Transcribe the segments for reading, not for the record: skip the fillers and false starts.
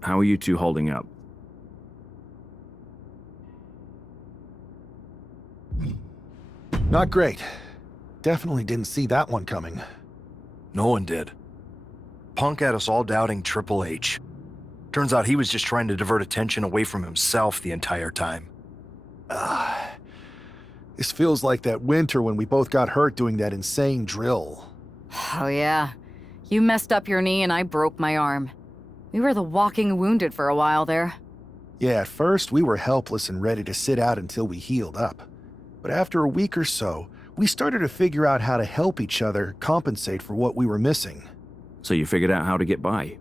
How are you two holding up? Not great. Definitely didn't see that one coming. No one did. Punk had us all doubting Triple H. Turns out he was just trying to divert attention away from himself the entire time. This feels like that winter when we both got hurt doing that insane drill. Oh yeah. You messed up your knee and I broke my arm. We were the walking wounded for a while there. Yeah, at first we were helpless and ready to sit out until we healed up. But after a week or so, we started to figure out how to help each other compensate for what we were missing. So you figured out how to get by?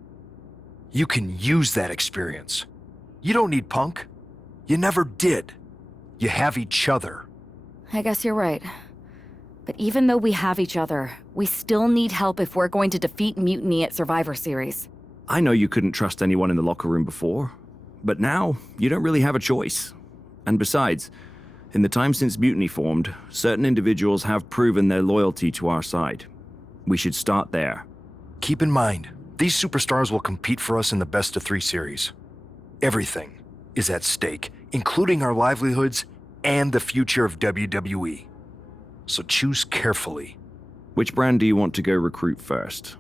You can use that experience. You don't need Punk. You never did. You have each other. I guess you're right. But even though we have each other, we still need help if we're going to defeat Mutiny at Survivor Series. I know you couldn't trust anyone in the locker room before, but now you don't really have a choice. And besides, in the time since Mutiny formed, certain individuals have proven their loyalty to our side. We should start there. Keep in mind, these superstars will compete for us in the best-of-3 series. Everything is at stake, including our livelihoods and the future of WWE. So choose carefully. Which brand do you want to go recruit first?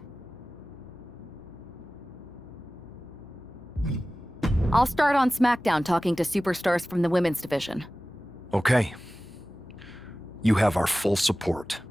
I'll start on SmackDown talking to superstars from the women's division. Okay. You have our full support.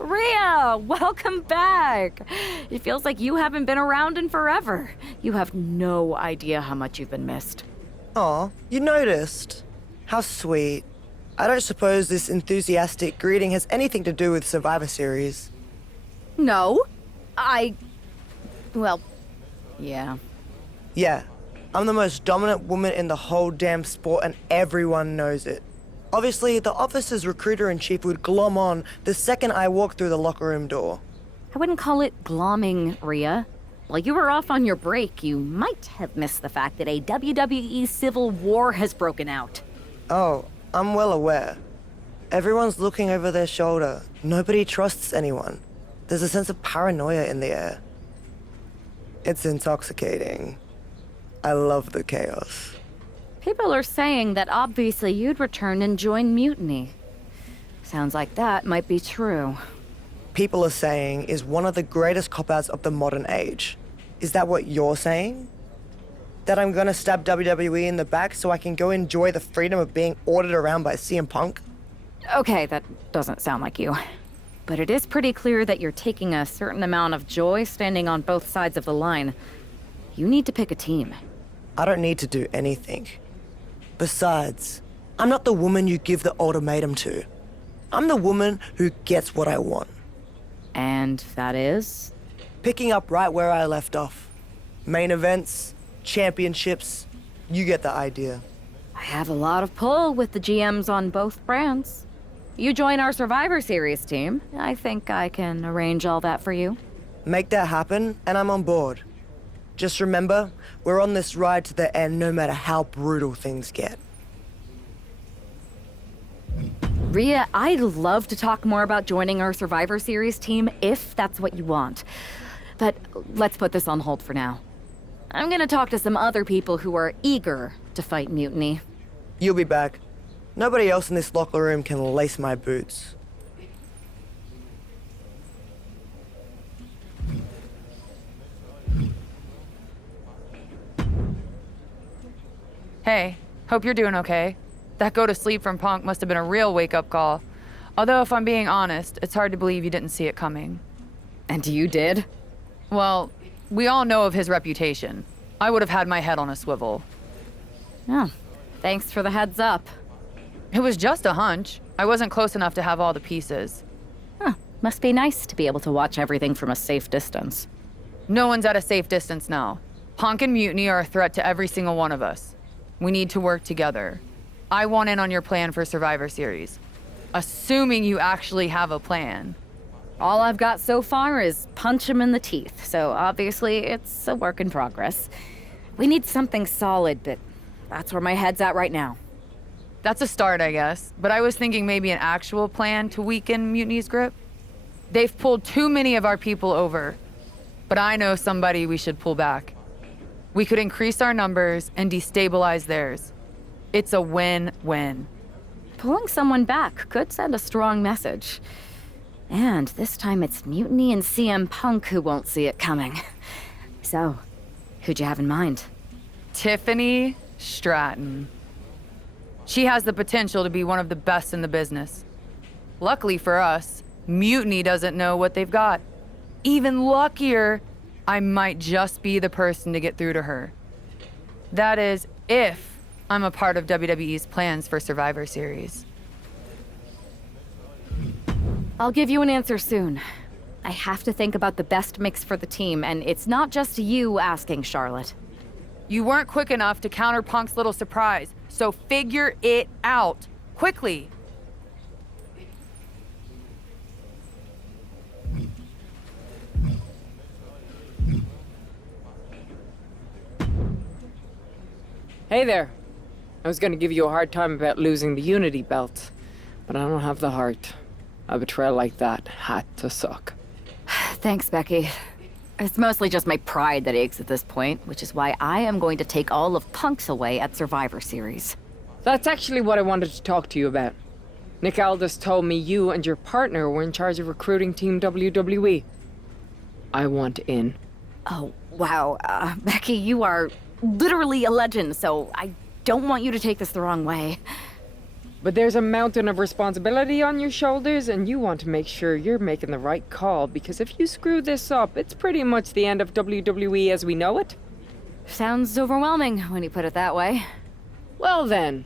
Rhea, welcome back! It feels like you haven't been around in forever. You have no idea how much you've been missed. Aw, you noticed. How sweet. I don't suppose this enthusiastic greeting has anything to do with Survivor Series. No, well, yeah. Yeah, I'm the most dominant woman in the whole damn sport and everyone knows it. Obviously, the office's recruiter-in-chief would glom on the second I walked through the locker room door. I wouldn't call it glomming, Rhea. While you were off on your break, you might have missed the fact that a WWE civil war has broken out. Oh, I'm well aware. Everyone's looking over their shoulder. Nobody trusts anyone. There's a sense of paranoia in the air. It's intoxicating. I love the chaos. People are saying that obviously you'd return and join Mutiny. Sounds like that might be true. People are saying is one of the greatest cop-outs of the modern age. Is that what you're saying? That I'm gonna stab WWE in the back so I can go enjoy the freedom of being ordered around by CM Punk? Okay, that doesn't sound like you. But it is pretty clear that you're taking a certain amount of joy standing on both sides of the line. You need to pick a team. I don't need to do anything. Besides, I'm not the woman you give the ultimatum to. I'm the woman who gets what I want. And that is? Picking up right where I left off. Main events, championships, you get the idea. I have a lot of pull with the GMs on both brands. You join our Survivor Series team. I think I can arrange all that for you. Make that happen, and I'm on board. Just remember, we're on this ride to the end no matter how brutal things get. Rhea, I'd love to talk more about joining our Survivor Series team if that's what you want. But let's put this on hold for now. I'm gonna talk to some other people who are eager to fight Mutiny. You'll be back. Nobody else in this locker room can lace my boots. Hey, hope you're doing okay. That go to sleep from Punk must have been a real wake-up call. Although if I'm being honest, it's hard to believe you didn't see it coming. And you did? Well, we all know of his reputation. I would have had my head on a swivel. Oh, thanks for the heads up. It was just a hunch. I wasn't close enough to have all the pieces. Huh, must be nice to be able to watch everything from a safe distance. No one's at a safe distance now. Punk and Mutiny are a threat to every single one of us. We need to work together. I want in on your plan for Survivor Series. Assuming you actually have a plan. All I've got so far is punch him in the teeth, so obviously it's a work in progress. We need something solid, but that's where my head's at right now. That's a start, I guess. But I was thinking maybe an actual plan to weaken Mutiny's grip. They've pulled too many of our people over. But I know somebody we should pull back. We could increase our numbers and destabilize theirs. It's a win-win. Pulling someone back could send a strong message. And this time it's Mutiny and CM Punk who won't see it coming. So, who'd you have in mind? Tiffany Stratton. She has the potential to be one of the best in the business. Luckily for us, Mutiny doesn't know what they've got. Even luckier, I might just be the person to get through to her. That is, if I'm a part of WWE's plans for Survivor Series. I'll give you an answer soon. I have to think about the best mix for the team, and it's not just you asking, Charlotte. You weren't quick enough to counter Punk's little surprise, so figure it out. Quickly. Hey there. I was gonna give you a hard time about losing the Unity belt, but I don't have the heart. A betrayal like that had to suck. Thanks, Becky. It's mostly just my pride that aches at this point, which is why I am going to take all of Punk's away at Survivor Series. That's actually what I wanted to talk to you about. Nick Aldis told me you and your partner were in charge of recruiting Team WWE. I want in. Oh, wow. Becky, you are literally a legend, so I don't want you to take this the wrong way. But there's a mountain of responsibility on your shoulders, and you want to make sure you're making the right call, because if you screw this up, it's pretty much the end of WWE as we know it. Sounds overwhelming when you put it that way. Well then,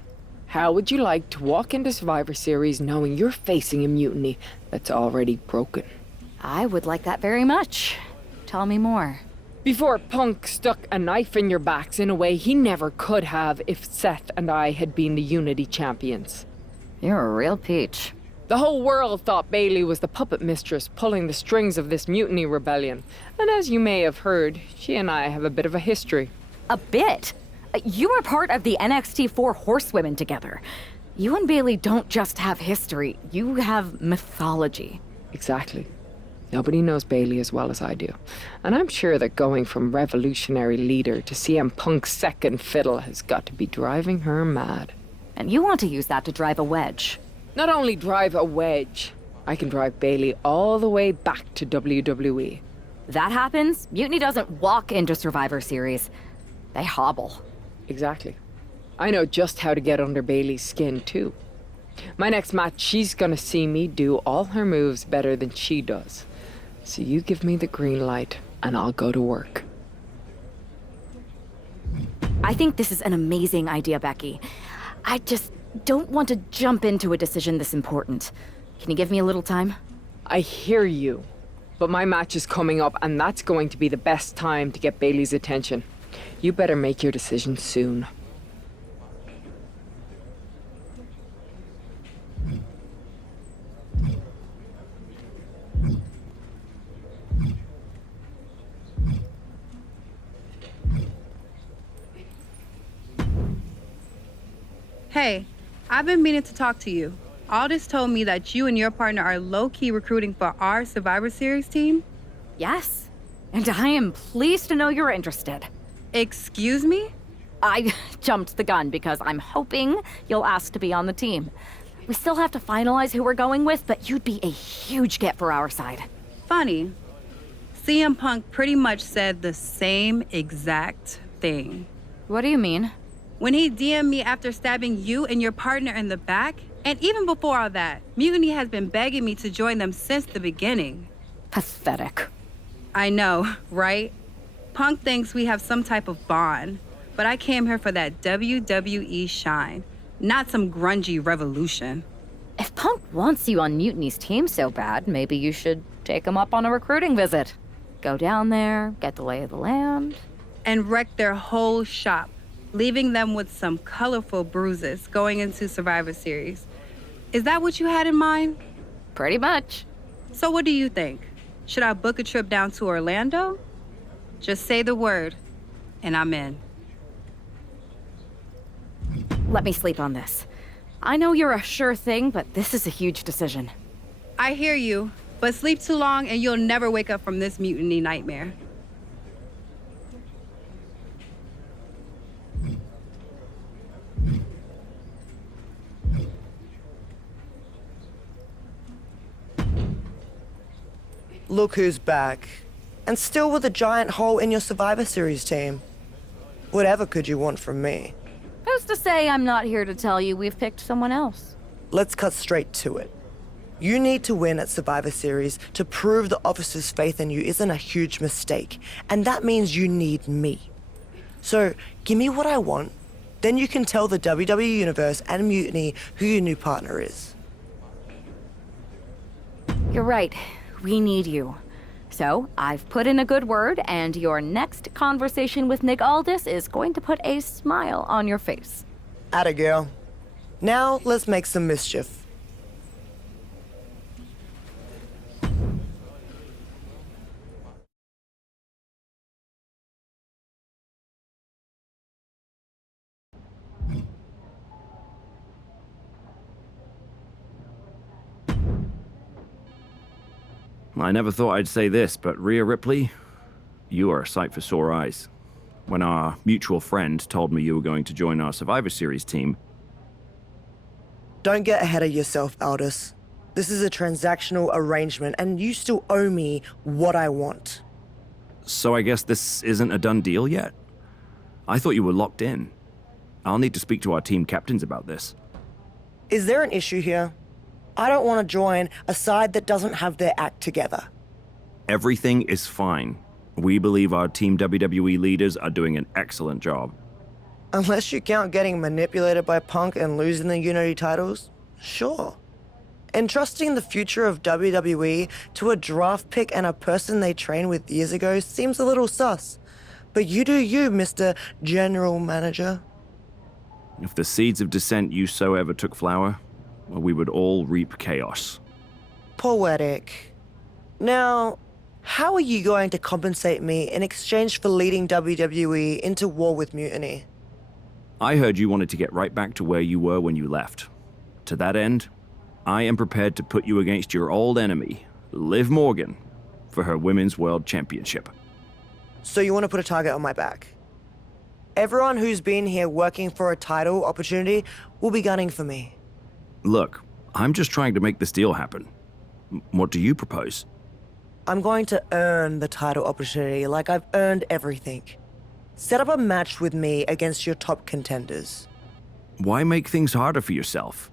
how would you like to walk into Survivor Series knowing you're facing a mutiny that's already broken? I would like that very much. Tell me more. Before Punk stuck a knife in your backs in a way he never could have if Seth and I had been the Unity champions. You're a real peach. The whole world thought Bailey was the puppet mistress pulling the strings of this mutiny rebellion. And as you may have heard, she and I have a bit of a history. A bit? You were part of the NXT 4 Horsewomen together. You and Bailey don't just have history, you have mythology. Exactly. Nobody knows Bailey as well as I do. And I'm sure that going from revolutionary leader to CM Punk's second fiddle has got to be driving her mad. And you want to use that to drive a wedge. Not only drive a wedge, I can drive Bailey all the way back to WWE. That happens, Mutiny doesn't walk into Survivor Series. They hobble. Exactly. I know just how to get under Bailey's skin, too. My next match, she's gonna see me do all her moves better than she does. So you give me the green light, and I'll go to work. I think this is an amazing idea, Becky. I just don't want to jump into a decision this important. Can you give me a little time? I hear you, but my match is coming up, and that's going to be the best time to get Bailey's attention. You better make your decision soon. Hey, I've been meaning to talk to you. Aldous told me that you and your partner are low-key recruiting for our Survivor Series team. Yes. And I am pleased to know you're interested. Excuse me? I jumped the gun because I'm hoping you'll ask to be on the team. We still have to finalize who we're going with, but you'd be a huge get for our side. Funny. CM Punk pretty much said the same exact thing. What do you mean? When he DM'd me after stabbing you and your partner in the back, and even before all that, Mutiny has been begging me to join them since the beginning. Pathetic. I know, right? Punk thinks we have some type of bond, but I came here for that WWE shine, not some grungy revolution. If Punk wants you on Mutiny's team so bad, maybe you should take him up on a recruiting visit. Go down there, get the lay of the land. And wreck their whole shop, leaving them with some colorful bruises going into Survivor Series. Is that what you had in mind? Pretty much. So what do you think? Should I book a trip down to Orlando? Just say the word, and I'm in. Let me sleep on this. I know you're a sure thing, but this is a huge decision. I hear you, but sleep too long and you'll never wake up from this mutiny nightmare. Look who's back. And still with a giant hole in your Survivor Series team. Whatever could you want from me? Who's to say I'm not here to tell you we've picked someone else? Let's cut straight to it. You need to win at Survivor Series to prove the officer's faith in you isn't a huge mistake. And that means you need me. So, give me what I want, then you can tell the WWE Universe and Mutiny who your new partner is. You're right. We need you. So, I've put in a good word, and your next conversation with Nick Aldis is going to put a smile on your face. Atta girl. Now, let's make some mischief. I never thought I'd say this, but Rhea Ripley, you are a sight for sore eyes. When our mutual friend told me you were going to join our Survivor Series team... Don't get ahead of yourself, Aldous. This is a transactional arrangement, and you still owe me what I want. So I guess this isn't a done deal yet? I thought you were locked in. I'll need to speak to our team captains about this. Is there an issue here? I don't want to join a side that doesn't have their act together. Everything is fine. We believe our Team WWE leaders are doing an excellent job. Unless you count getting manipulated by Punk and losing the Unity titles, sure. Entrusting the future of WWE to a draft pick and a person they trained with years ago seems a little sus. But you do you, Mr. General Manager. If the seeds of dissent you sow ever took flower, well, we would all reap chaos. Poetic. Now, how are you going to compensate me in exchange for leading WWE into war with Mutiny? I heard you wanted to get right back to where you were when you left. To that end, I am prepared to put you against your old enemy, Liv Morgan, for her Women's World Championship. So you want to put a target on my back? Everyone who's been here working for a title opportunity will be gunning for me. Look, I'm just trying to make this deal happen. What do you propose? I'm going to earn the title opportunity like I've earned everything. Set up a match with me against your top contenders. Why make things harder for yourself?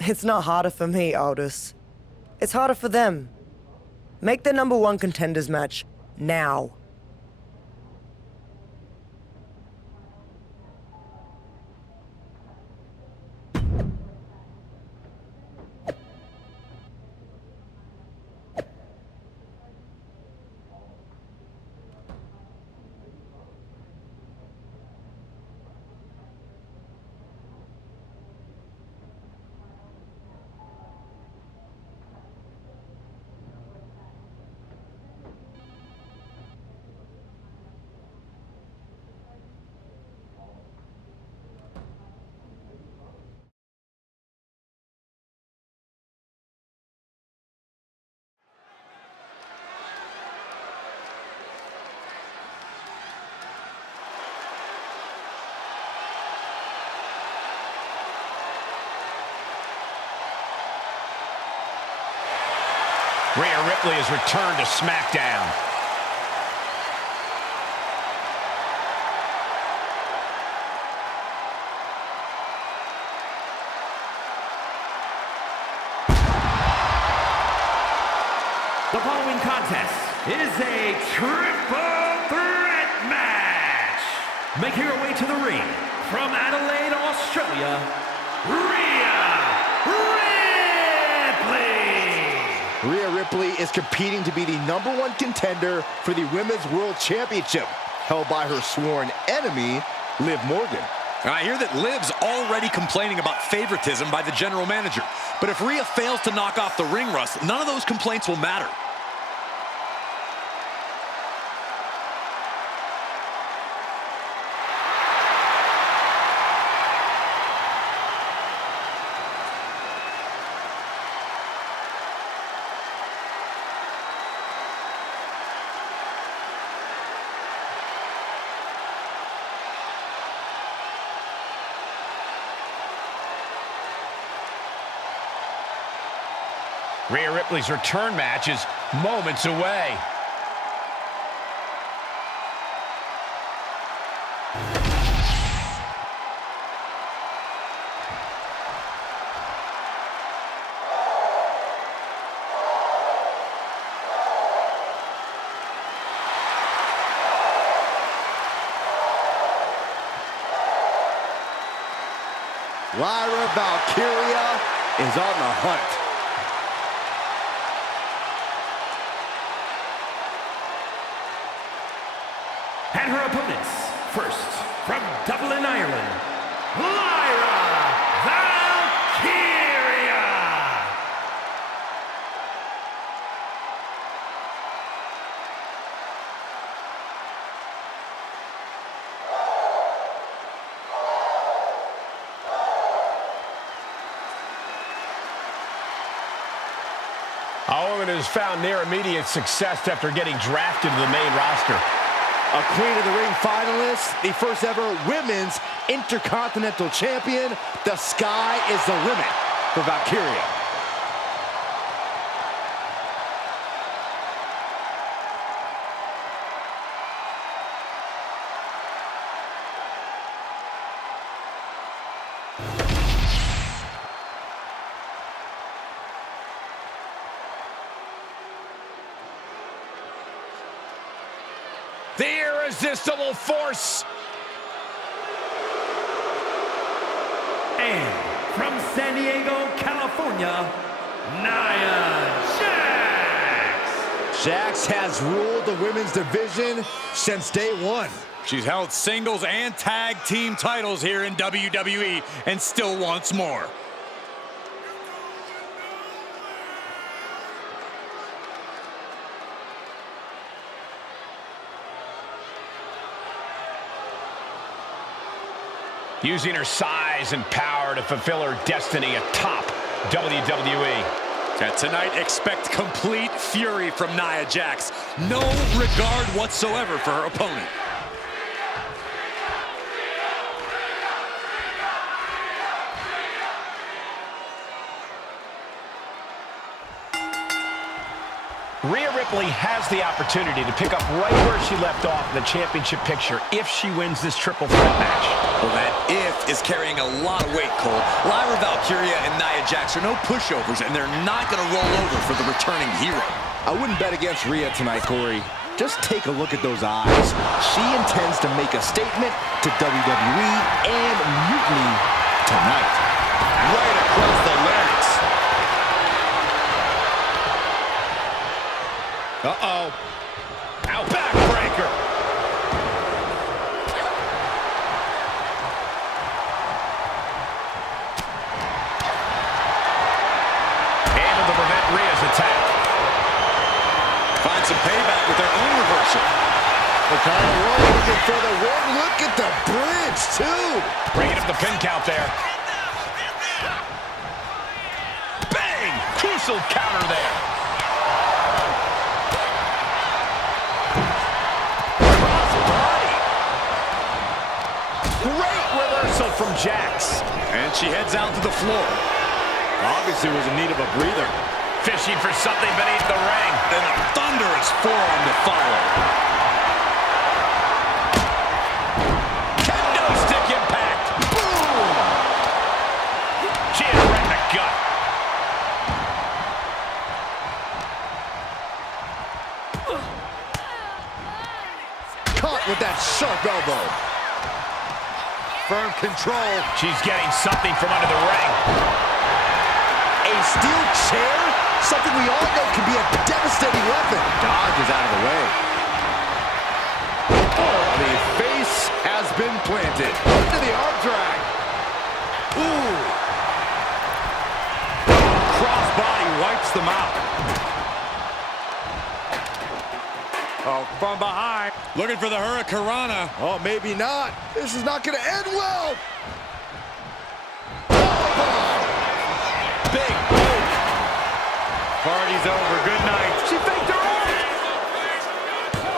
It's not harder for me, Aldous. It's harder for them. Make the #1 contenders match now. Rhea Ripley has returned to SmackDown. The following contest is a triple threat match. Making her way to the ring from Adelaide, Australia, Rhea Ripley. Rhea Ripley is competing to be the #1 contender for the Women's World Championship, held by her sworn enemy, Liv Morgan. I hear that Liv's already complaining about favoritism by the general manager. But if Rhea fails to knock off the ring rust, none of those complaints will matter. Rhea Ripley's return match is moments away. Lyra Valkyria is on the hunt. And her opponents, first, from Dublin, Ireland, Lyra Valkyria. A woman who's found near immediate success after getting drafted to the main roster. A Queen of the Ring finalist, the first ever Women's Intercontinental Champion. The sky is the limit for Valkyria. The irresistible force. And from San Diego, California, Nia Jax. Jax has ruled the women's division since day one. She's held singles and tag team titles here in WWE and still wants more. Using her size and power to fulfill her destiny atop WWE. Tonight, expect complete fury from Nia Jax. No regard whatsoever for her opponent. Rhea Ripley has the opportunity to pick up right where she left off in the championship picture if she wins this triple threat match. Well, that if is carrying a lot of weight, Cole. Lyra Valkyria and Nia Jax are no pushovers, and they're not going to roll over for the returning hero. I wouldn't bet against Rhea tonight, Corey. Just take a look at those eyes. She intends to make a statement to WWE and Mutiny tonight. Right across the larynx. Uh-oh. Out backbreaker. Able to prevent Rhea's attack. Find some payback with their own reversal. Ricardo Roy looking for the win. Look at the bridge, too. Breaking up the pin count there. Bang! Crucial counter there. Great reversal from Jax. And she heads out to the floor. Obviously was in need of a breather. fishing for something beneath the ring. And a thunderous forearm to follow. Kendo stick impact. Boom! She hit right in the gut. Caught with that sharp elbow. Firm control. She's getting something from under the ring. A steel chair? Something we all know can be a devastating weapon. Dodge is out of the way. Oh, the face has been planted. Into the arm drag. Ooh. Crossbody wipes them out. Oh, from behind. Looking for the Hurricanrana. Oh, maybe not. This is not going to end well. Big boot. Party's over. Good night. She faked her off.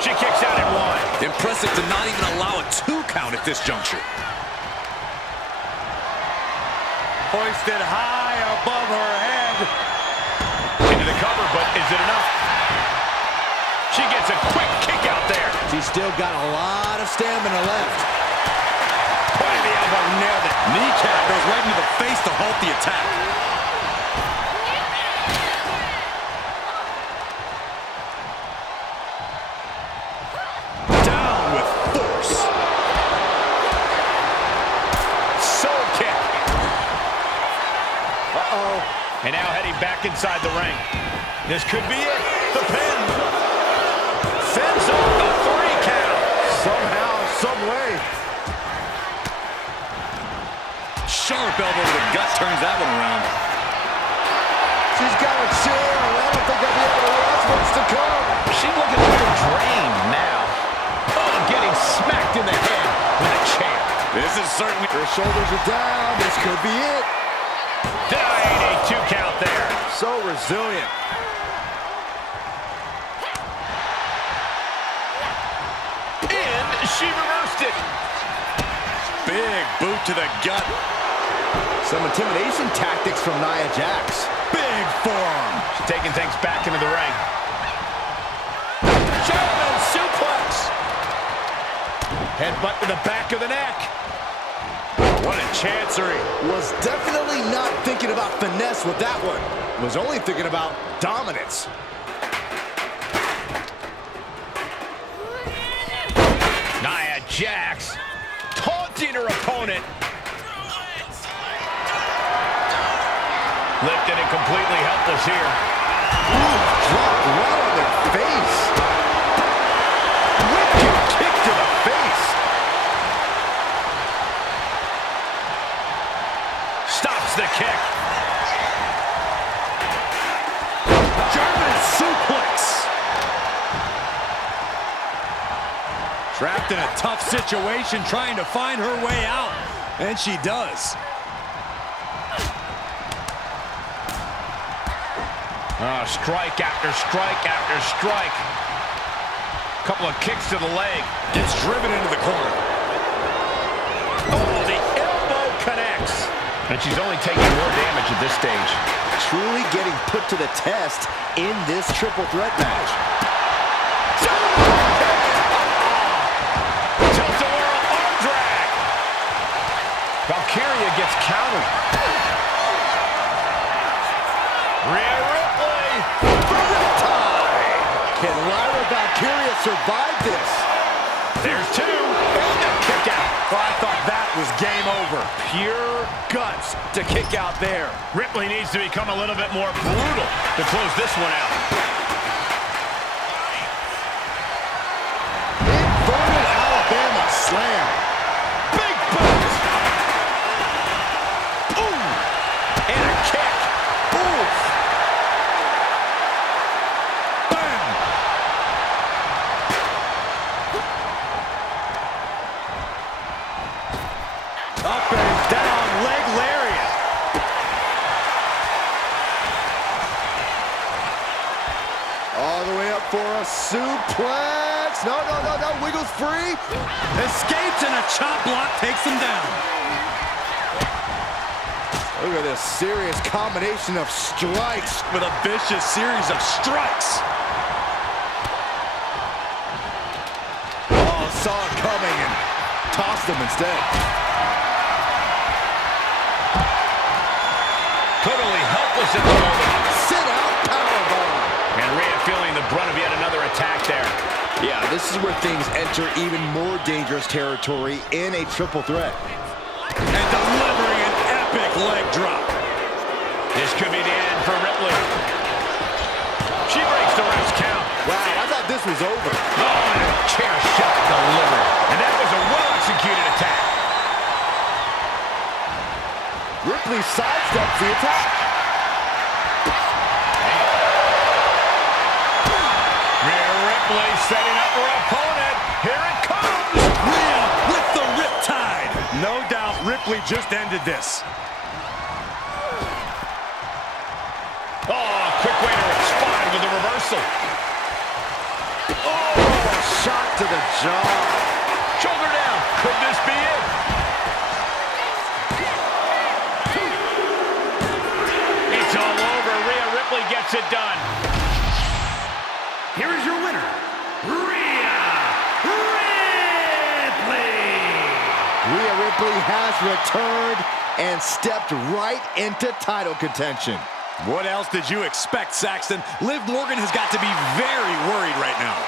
She kicks out at one. Impressive to not even allow a 2 count at this juncture. Hoisted high above her head. Into the cover, but is it enough? She gets a quick kick out there. She's still got a lot of stamina left. Point of the elbow, nailed it. Kneecap goes right into the face to halt the attack. Down with force. Soul kick. Uh-oh. And now heading back inside the ring. This could be it. The pin. Fends off the 3 count. Somehow, some way. Sharp elbow to the gut turns that one around. She's got a chair. I don't think I'll be able to watch what's to come. She's looking a little drained now. Oh, getting smacked in the head with a chair. This is certainly... Her shoulders are down. This could be it. Denied a 2 count there. So resilient. And she reversed it. Big boot to the gut. Some intimidation tactics from Nia Jax. Big forearm. She's taking things back into the ring. German suplex. Headbutt to the back of the neck. What a chancery. Was definitely not thinking about finesse with that one. Was only thinking about dominance. Nia Jax taunting her opponent. Lifted and completely helpless here. Ooh, dropped right on their face. Wicked kick to the face. Stops the kick. German suplex. Trapped in a tough situation, trying to find her way out. And she does. Strike after strike after strike. Couple of kicks to the leg. Gets driven into the corner. Oh, the elbow connects. And she's only taking more damage at this stage. Truly getting put to the test in this triple threat match. Tilt-a-whirl arm drag. Valkyria gets countered. Rhea Ripley. Can Lyra Valkyria survive this? There's 2. And a kick out. Well, I thought that was game over. Pure guts to kick out there. Ripley needs to become a little bit more brutal to close this one out. Inverted Alabama slam. Big boot. Ooh. And a kick. Oof. Bam! Up and down, leg lariat. All the way up for a suplex. No, wiggles free. Escapes and a chop block takes him down. Look at this serious combination of strikes. With a vicious series of strikes. Oh, saw it coming and tossed him instead. Totally helpless at the moment. Sit out powerbomb. And Rhea feeling the brunt of yet another attack there. Yeah, this is where things enter even more dangerous territory in a triple threat. And delivering an epic leg drop. This could be the end for Ripley. She breaks the ref's count. Wow, I thought this was over. Oh, and a chair shot delivered. And that was a well-executed attack. Ripley sidesteps the attack. Rhea Ripley setting up her opponent. Here it comes. Rhea with the riptide. No doubt Ripley just ended this. Oh, quick way to respond with the reversal. Oh, shot to the jaw. Shoulder down. Could this be it? It's all over. Rhea Ripley gets it done. Here is your winner, Rhea Ripley. Rhea Ripley has returned and stepped right into title contention. What else did you expect, Saxton? Liv Morgan has got to be very worried right now.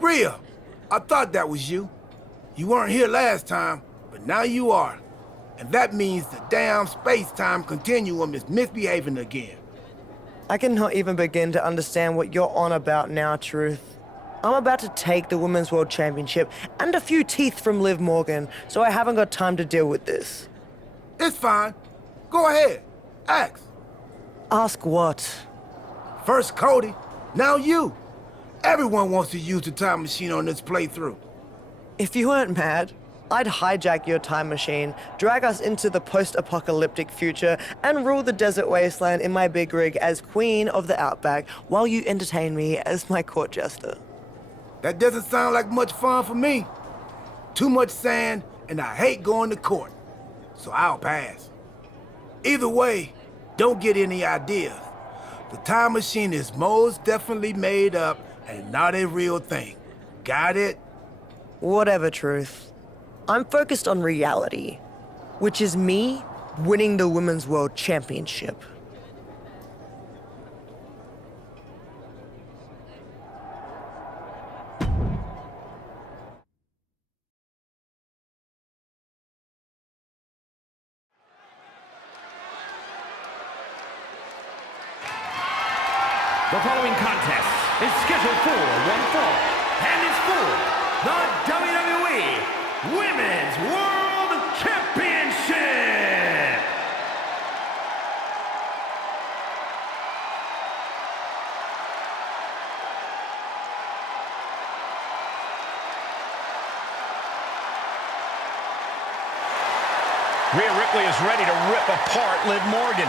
Rhea, I thought that was you. You weren't here last time, but now you are. And that means the damn space-time continuum is misbehaving again. I cannot even begin to understand what you're on about now, Truth. I'm about to take the Women's World Championship and a few teeth from Liv Morgan, so I haven't got time to deal with this. It's fine. Go ahead. Ask. Ask what? First Cody, now you. Everyone wants to use the time machine on this playthrough. If you weren't mad, I'd hijack your time machine, drag us into the post-apocalyptic future, and rule the desert wasteland in my big rig as Queen of the Outback while you entertain me as my court jester. That doesn't sound like much fun for me. Too much sand, and I hate going to court. So I'll pass. Either way, don't get any ideas. The time machine is most definitely made up and not a real thing. Got it? Whatever, Truth. I'm focused on reality, which is me winning the Women's World Championship. The following contest is scheduled for one fall and is for the WWE Women's World Championship. Rhea Ripley is ready to rip apart Liv Morgan.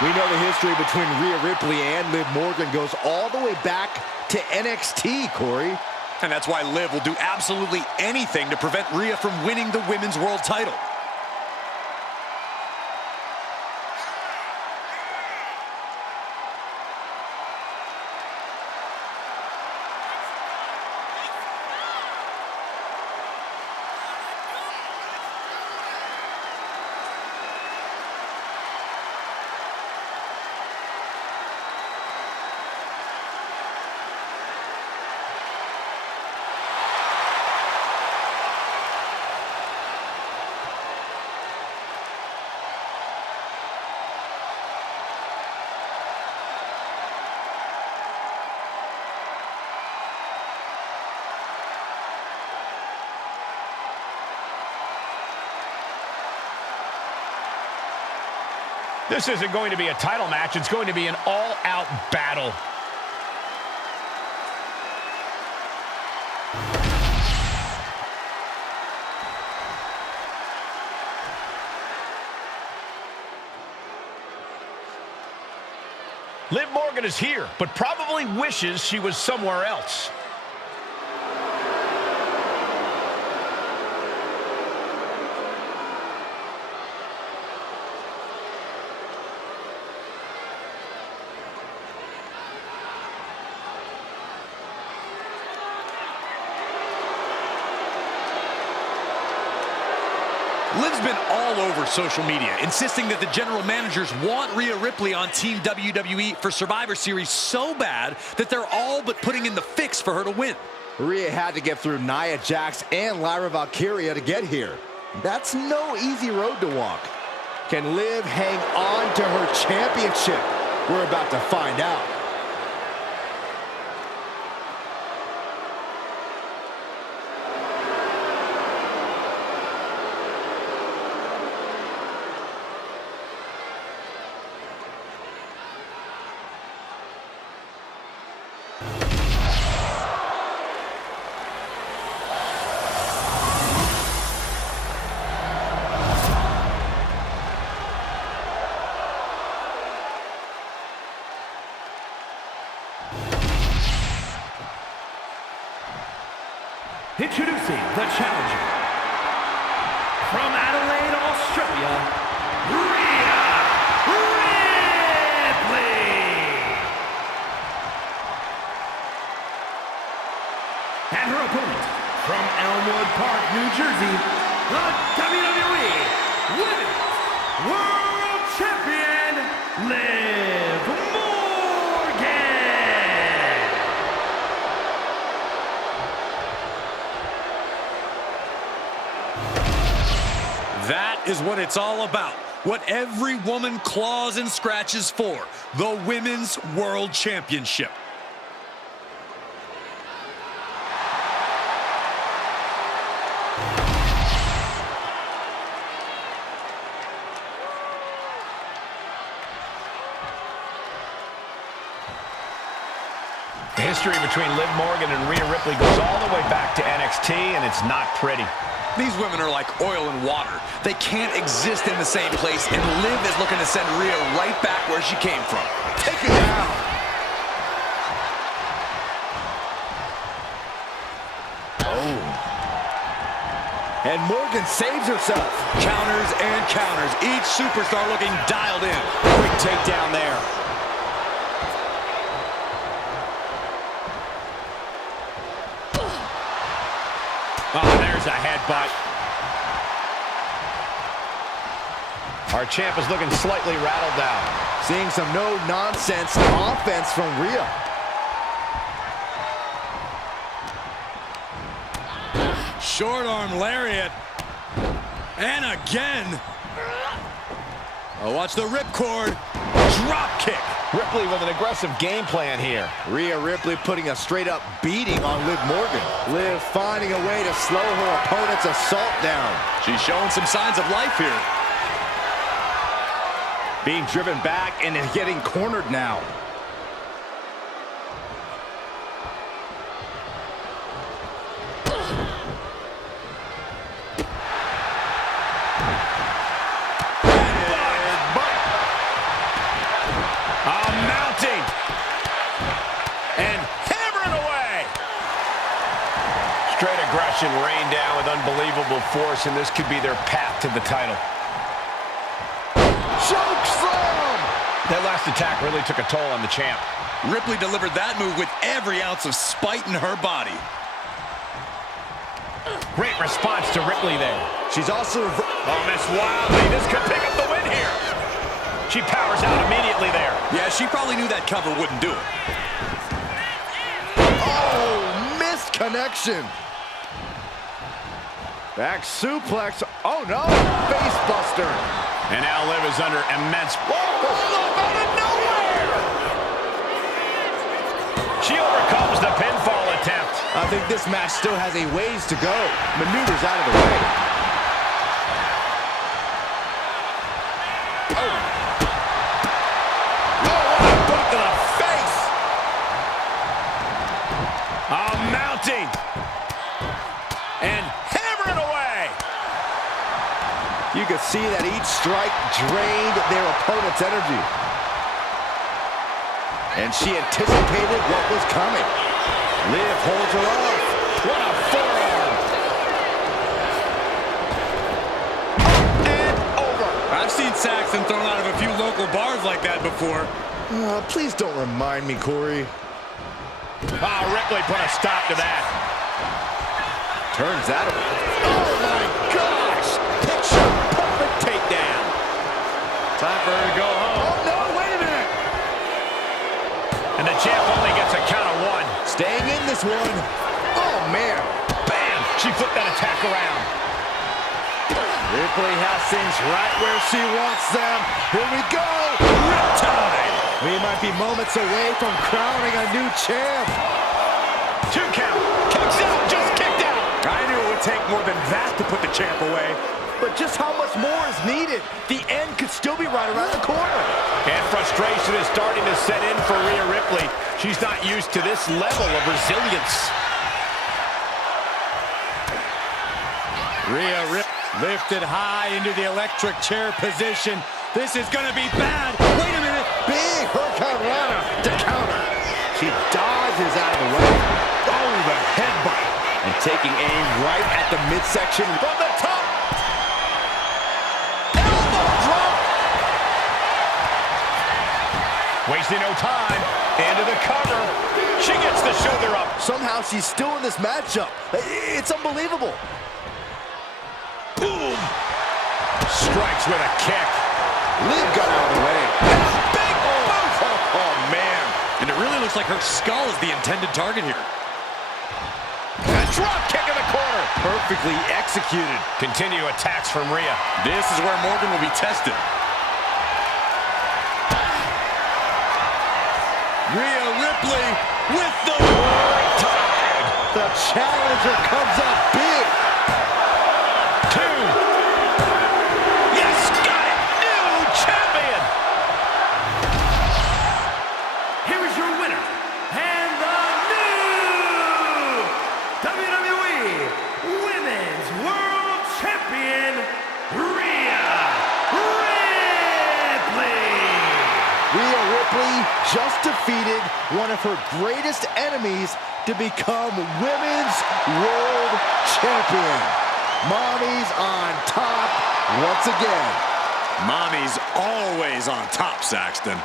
We know the history between Rhea Ripley and Liv Morgan goes all the way back to NXT, Corey. And that's why Liv will do absolutely anything to prevent Rhea from winning the Women's World title. This isn't going to be a title match. It's going to be an all-out battle. Liv Morgan is here, but probably wishes she was somewhere else. Liv's been all over social media, insisting that the general managers want Rhea Ripley on Team WWE for Survivor Series so bad that they're all but putting in the fix for her to win. Rhea had to get through Nia Jax and Lyra Valkyria to get here. That's no easy road to walk. Can Liv hang on to her championship? We're about to find out. Introducing the challenger from Adelaide, Australia, Rhea Ripley. And her opponent from Elmwood Park, New Jersey, the WWE Women's World Champion, Liv Morgan. That is what it's all about. What every woman claws and scratches for. The Women's World Championship. The history between Liv Morgan and Rhea Ripley goes all the way back to NXT, and it's not pretty. These women are like oil and water. They can't exist in the same place, and Liv is looking to send Rhea right back where she came from. Take it down. Oh. And Morgan saves herself. Counters and counters. Each superstar looking dialed in. Quick takedown there. Oh, there's a headbutt. Our champ is looking slightly rattled down. Seeing some no-nonsense offense from Rhea. Short arm lariat. And again. Oh, watch the ripcord. Drop kick. Ripley with an aggressive game plan here. Rhea Ripley putting a straight-up beating on Liv Morgan. Liv finding a way to slow her opponent's assault down. She's showing some signs of life here. Being driven back and getting cornered now. Mounting. And hammering away. Straight aggression rained down with unbelievable force, and this could be their path to the title. Choke slam! That last attack really took a toll on the champ. Ripley delivered that move with every ounce of spite in her body. Great response to Ripley there. She's also... Oh, Miss Wildly, this could pick up the win here. She powers out immediately there. Yeah, she probably knew that cover wouldn't do it. Oh, missed connection. Back suplex. Oh, no. Face buster. And now Liv is under immense... Whoa, out of nowhere! She overcomes the pinfall attempt. I think this match still has a ways to go. Maneuvers out of the way. could see that each strike drained their opponent's energy. And she anticipated what was coming. Liv holds her off. What a forearm. Up and over. I've seen Saxton thrown out of a few local bars like that before. Please don't remind me, Corey. Oh, Ripley put a stop to that. Turns that away. Oh my gosh! Picture perfect takedown. Time for her to go home. Oh no, wait a minute! And the champ only gets a count of one. Staying in this one. Oh man. Bam! She flipped that attack around. Ripley has things right where she wants them. Here we go. Riptide. We might be moments away from crowning a new champ. 2 count. Kicks out. Just kicked out. I knew it would take more than that to put the champ away. But just how much more is needed? The end could still be right around the corner. And frustration is starting to set in for Rhea Ripley. She's not used to this level of resilience. Rhea Ripley lifted high into the electric chair position. This is going to be bad. Wait a minute. Big Hurricane Rana to counter. She dodges out of the way. Oh, the headbutt. And taking aim right at the midsection from the top. Elbow drop. Wasting no time. Into the cover. She gets the shoulder up. Somehow she's still in this matchup. It's unbelievable. Boom. Strikes with a kick. Liv got out of the way. And a big boot. Oh, man. And it really looks like her skull is the intended target here. A drop kick in the corner. Perfectly executed. Continue attacks from Rhea. This is where Morgan will be tested. Rhea Ripley with the tide. The challenger comes up big. 2. Yes, got it. New champion. Here is your winner, and the new WWE Women's World Champion, Rhea Ripley. Rhea Ripley just defeated one of her greatest enemies to become Women's World Champion. Mommy's on top once again. Mommy's always on top, Saxton.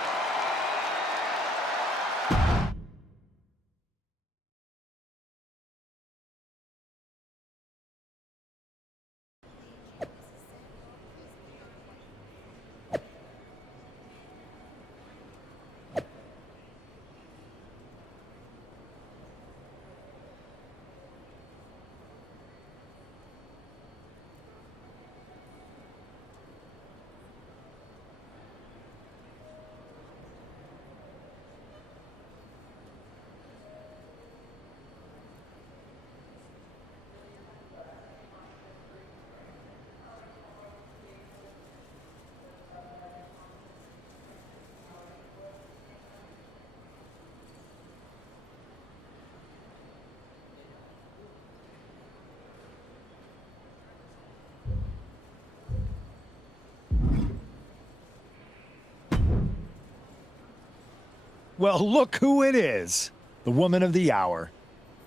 Well, look who it is. The woman of the hour.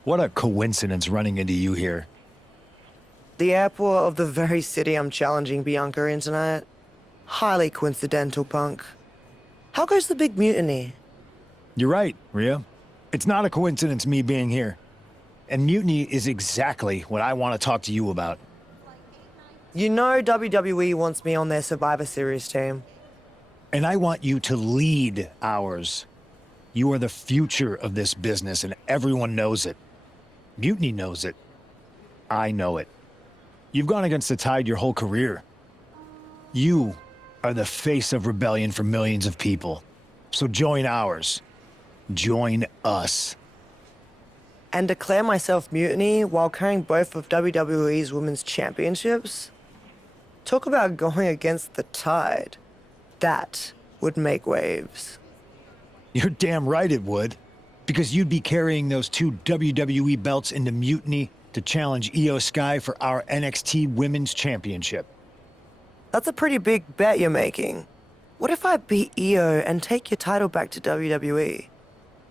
What a coincidence running into you here. The airport of the very city I'm challenging Bianca in tonight. Highly coincidental, Punk. How goes the big mutiny? You're right, Rhea. It's not a coincidence me being here. And mutiny is exactly what I want to talk to you about. You know WWE wants me on their Survivor Series team. And I want you to lead ours. You are the future of this business, and everyone knows it. Mutiny knows it. I know it. You've gone against the tide your whole career. You are the face of rebellion for millions of people. So join ours. Join us. And declare myself mutiny while carrying both of WWE's women's championships? Talk about going against the tide. That would make waves. You're damn right it would. Because you'd be carrying those 2 WWE belts into mutiny to challenge Io Sky for our NXT Women's Championship. That's a pretty big bet you're making. What if I beat Io and take your title back to WWE?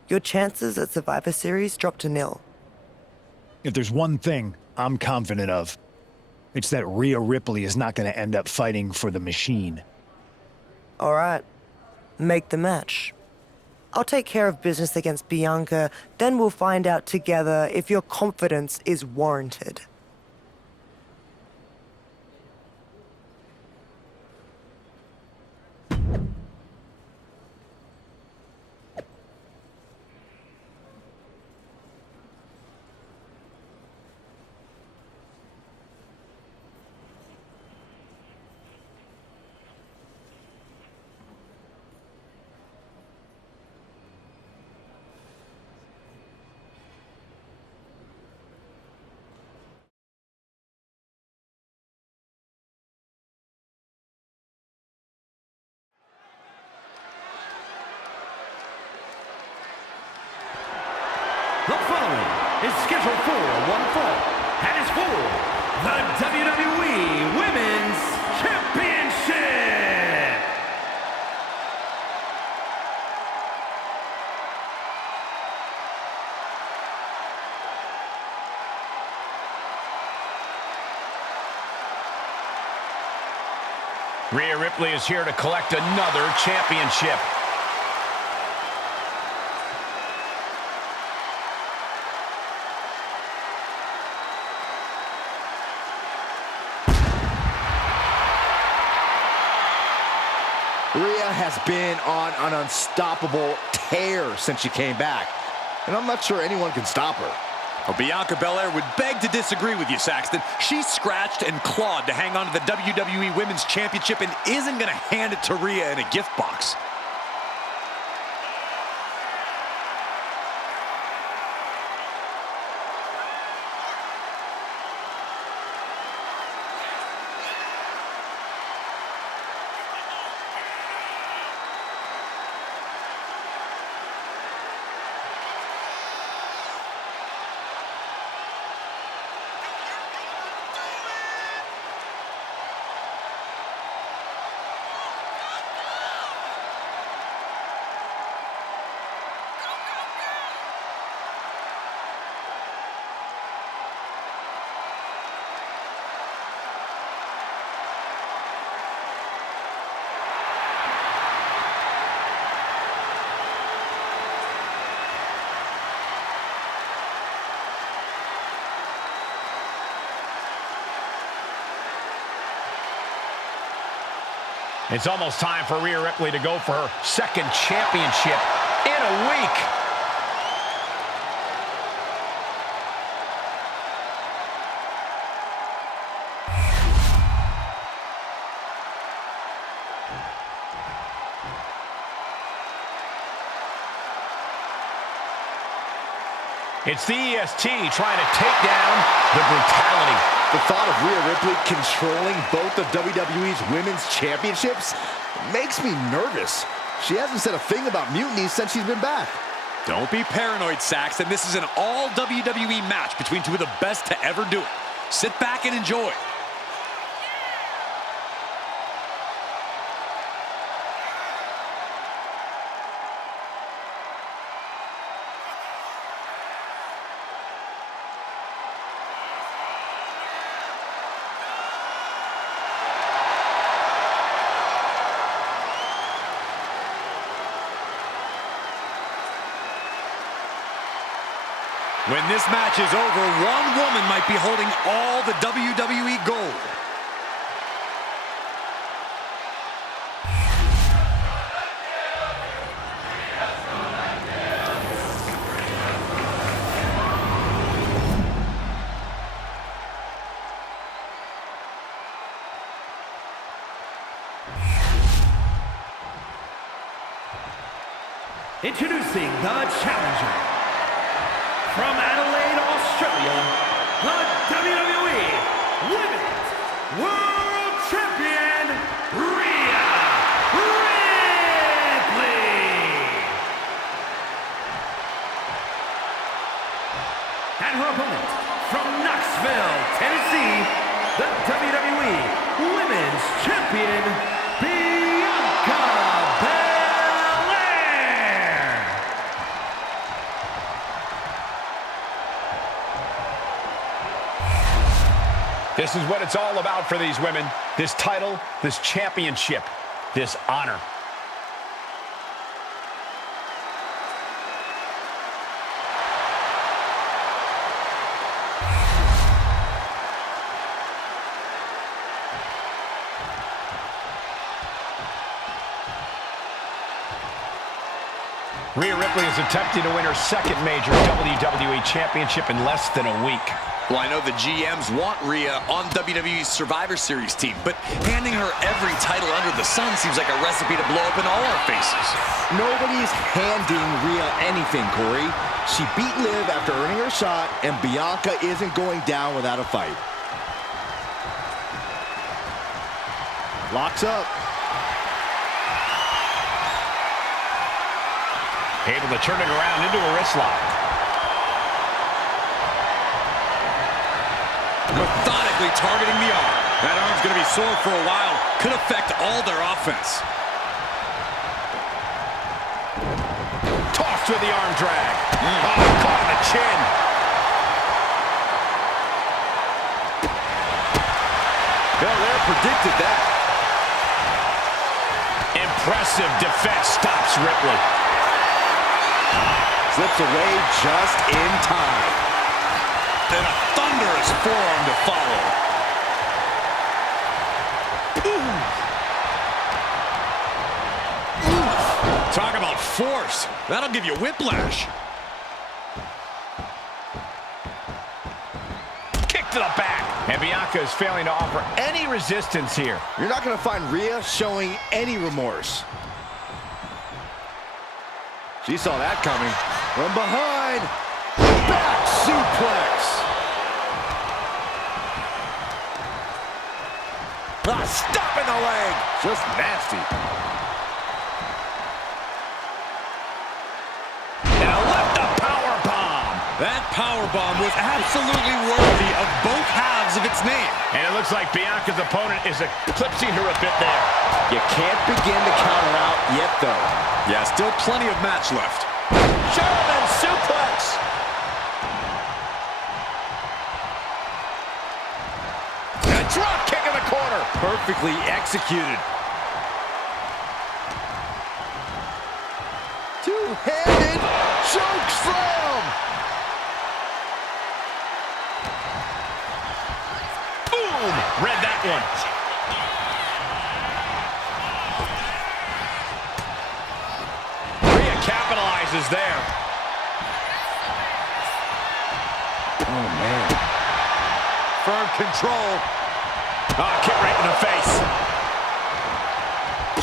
Your chances at Survivor Series drop to 0. If there's one thing I'm confident of, it's that Rhea Ripley is not going to end up fighting for the machine. All right, make the match. I'll take care of business against Bianca, then we'll find out together if your confidence is warranted. The following is scheduled for one fall and is for the WWE Women's Championship. Rhea Ripley is here to collect another championship. Rhea has been on an unstoppable tear since she came back, and I'm not sure anyone can stop her. Well, Bianca Belair would beg to disagree with you, Saxton. She scratched and clawed to hang on to the WWE Women's Championship and isn't going to hand it to Rhea in a gift box. It's almost time for Rhea Ripley to go for her second championship in a week. It's the EST trying to take down the brutality. The thought of Rhea Ripley controlling both of WWE's women's championships makes me nervous. She hasn't said a thing about mutiny since she's been back. Don't be paranoid, Saxton. This is an all WWE match between two of the best to ever do it. Sit back and enjoy. When this match is over, one woman might be holding all the WWE gold. Introducing the challenger. From Adelaide, Australia, the WWE Women's World Champion, Rhea Ripley. And her opponent, from Knoxville, Tennessee, the WWE Women's Champion, champion, Bianca Belair. This is what it's all about for these women. This title, this championship, this honor. Rhea Ripley is attempting to win her second major WWE Championship in less than a week. Well, I know the GMs want Rhea on WWE's Survivor Series team, but handing her every title under the sun seems like a recipe to blow up in all our faces. Nobody's handing Rhea anything, Corey. She beat Liv after earning her shot, and Bianca isn't going down without a fight. Locks up. Able to turn it around into a wrist lock. Methodically targeting the arm. That arm's going to be sore for a while. Could affect all their offense. Tossed with the arm drag. Oh, caught on the chin. Belair predicted that. Impressive defense stops Ripley. Slips away just in time. And a thunderous forearm to follow. Talk about force. That'll give you whiplash. Kick to the back. And Bianca is failing to offer any resistance here. You're not going to find Rhea showing any remorse. She saw that coming. From behind, back suplex. Stop in the leg. Just nasty. And a left up power bomb. That power bomb was absolutely worthy of both halves of its name. And it looks like Bianca's opponent is eclipsing her a bit there. You can't begin to count her out yet, though. Yeah, still plenty of match left. German suplex. And a drop kick in the corner. Perfectly executed. Two-handed choke slam. Boom! Read that one. Capitalizes there. Oh, man. Firm control. Oh, kick right in the face.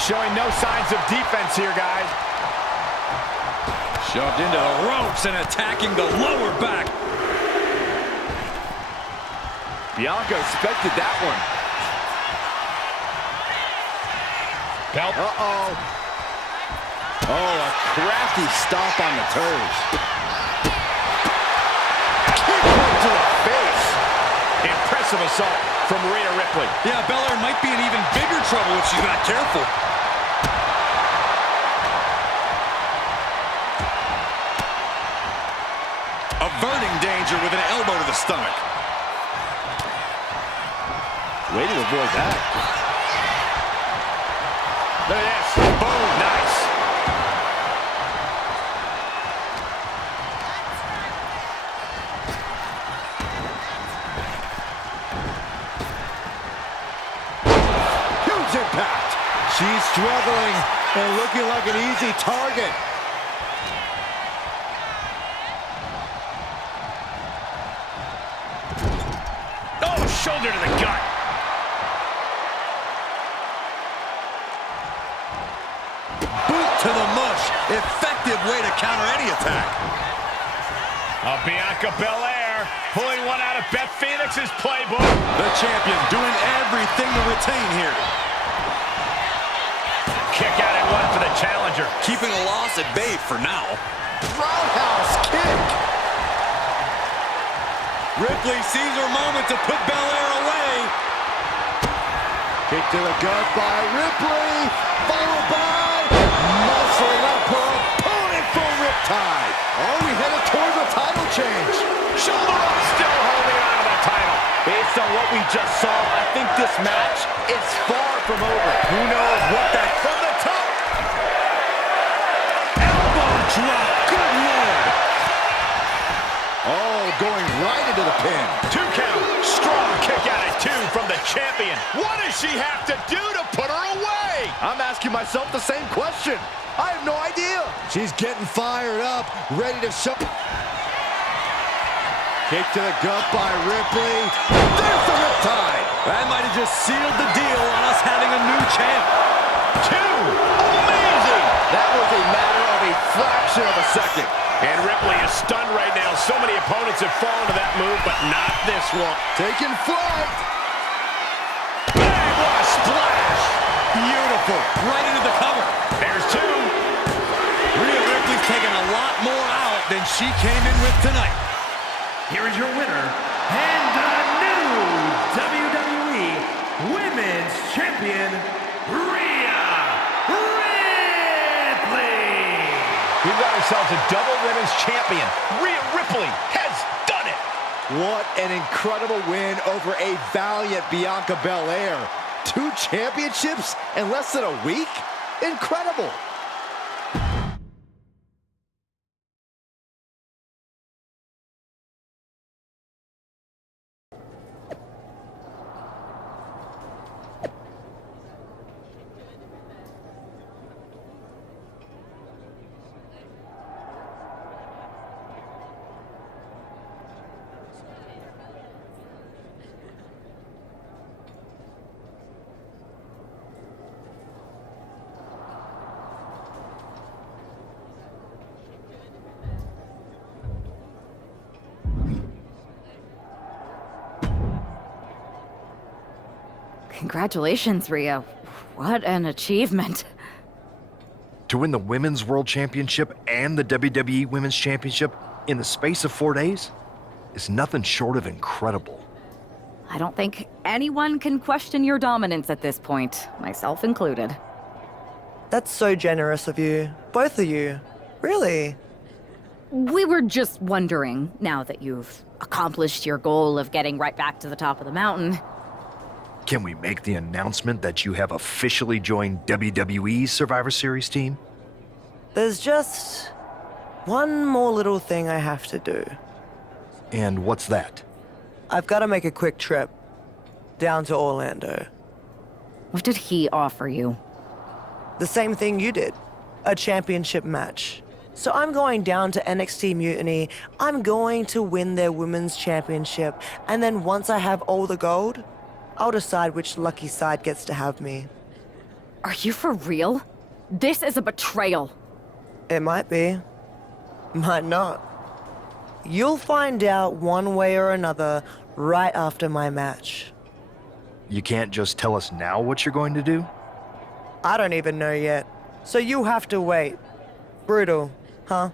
Showing no signs of defense here, guys. Shoved into the ropes and attacking the lower back. Bianca expected that one. Belt. Uh-oh. Oh, a crafty stomp on the toes. Kick to the face. Impressive assault from Rhea Ripley. Yeah, Belair might be in even bigger trouble if she's not careful. Averting danger with an elbow to the stomach. Way to avoid that. Look at this. Boom. Nice. Impact. She's struggling and looking like an easy target. Oh, shoulder to the gut. Boot to the mush. Effective way to counter any attack. Bianca Belair pulling one out of Beth Phoenix's playbook. The champion doing everything to retain here. Kick out at one for the challenger. Keeping a loss at bay for now. Roundhouse kick. Ripley sees her moment to put Belair away. Kick to the gut by Ripley, followed by muscling up her opponent for riptide. Are we headed towards a title change? Shoulder up, still holding on to the title. Based on what we just saw, I think this match is far from over. Who knows what that from the top. Elbow drop, good lord. Oh, going right into the pin. 2 count, strong kick out at 2 from the champion. What does she have to do to put her away? I'm asking myself the same question. I have no idea. She's getting fired up, ready to show. Kick to the gut by Ripley. There's the riptide. That might have just sealed the deal on us having a new champ. 2, amazing. That was a matter of a fraction of a second. And Ripley is stunned right now. So many opponents have fallen to that move, but not this one. Taking flight. Bang, what a splash. Beautiful. Right into the cover. There's 2. Rhea Ripley's taking a lot more out than she came in with tonight. Here is your winner, and the new WWE Women's Champion, Rhea Ripley. We've got ourselves a double women's champion. Rhea Ripley has done it. What an incredible win over a valiant Bianca Belair. 2 championships in less than a week? Incredible. Congratulations, Rhea. What an achievement. To win the Women's World Championship and the WWE Women's Championship in the space of 4 days is nothing short of incredible. I don't think anyone can question your dominance at this point, myself included. That's so generous of you. Both of you. Really? We were just wondering, now that you've accomplished your goal of getting right back to the top of the mountain. Can we make the announcement that you have officially joined WWE's Survivor Series team? There's just one more little thing I have to do. And what's that? I've got to make a quick trip down to Orlando. What did he offer you? The same thing you did. A championship match. So I'm going down to NXT Mutiny. I'm going to win their women's championship. And then once I have all the gold, I'll decide which lucky side gets to have me. Are you for real? This is a betrayal. It might be. Might not. You'll find out one way or another right after my match. You can't just tell us now what you're going to do? I don't even know yet. So you have to wait. Brutal, huh?